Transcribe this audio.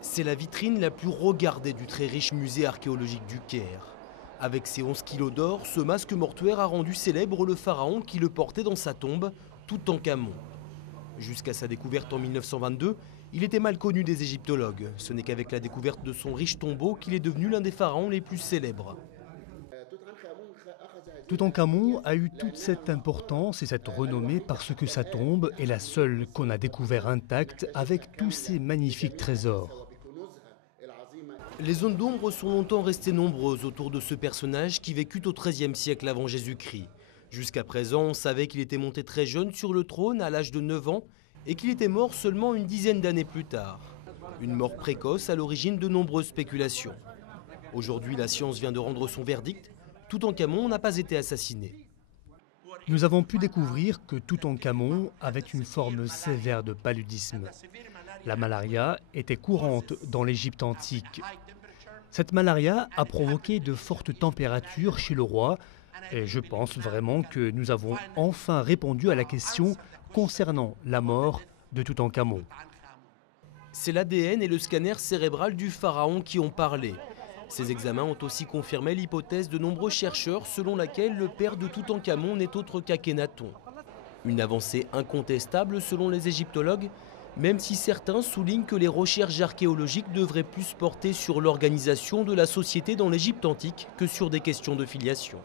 C'est la vitrine la plus regardée du très riche musée archéologique du Caire. Avec ses 11 kilos d'or, ce masque mortuaire a rendu célèbre le pharaon qui le portait dans sa tombe, Toutankhamon. Jusqu'à sa découverte en 1922, il était mal connu des égyptologues. Ce n'est qu'avec la découverte de son riche tombeau qu'il est devenu l'un des pharaons les plus célèbres. Toutankhamon a eu toute cette importance et cette renommée parce que sa tombe est la seule qu'on a découvert intacte avec tous ses magnifiques trésors. Les zones d'ombre sont longtemps restées nombreuses autour de ce personnage qui vécut au XIIIe siècle avant Jésus-Christ. Jusqu'à présent, on savait qu'il était monté très jeune sur le trône à l'âge de 9 ans et qu'il était mort seulement une dizaine d'années plus tard. Une mort précoce à l'origine de nombreuses spéculations. Aujourd'hui, la science vient de rendre son verdict. Toutankhamon n'a pas été assassiné. Nous avons pu découvrir que Toutankhamon avait une forme sévère de paludisme. La malaria était courante dans l'Égypte antique. Cette malaria a provoqué de fortes températures chez le roi et je pense vraiment que nous avons enfin répondu à la question concernant la mort de Toutankhamon. C'est l'ADN et le scanner cérébral du pharaon qui ont parlé. Ces examens ont aussi confirmé l'hypothèse de nombreux chercheurs selon laquelle le père de Toutankhamon n'est autre qu'Akhenaton. Une avancée incontestable selon les égyptologues, même si certains soulignent que les recherches archéologiques devraient plus porter sur l'organisation de la société dans l'Égypte antique que sur des questions de filiation.